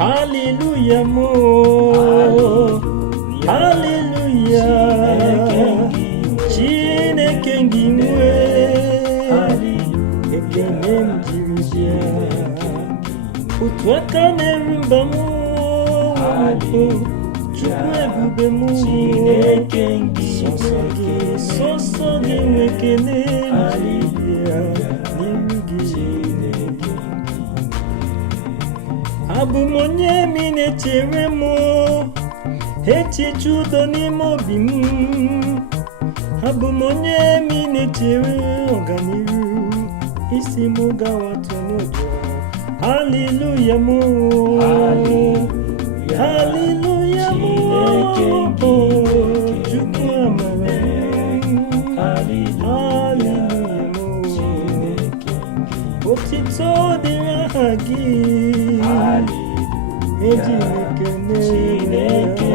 Hallelujah mo. Hallelujah. Chineke ngimwe. Ekene mjibia. Utwaka nerimba mo. Chukwu ebube mu. Chineke ngimwe. Soso ngimwe kene mjibia. Abumonye mine cheremo, hechi chudo ni mobimu. Abumonye mine chere organiru, isi muga watonojo. Hallelujah mo, hallelujah mo, Chukwu amara, hallelujah mo, otito dira hagi. Chineke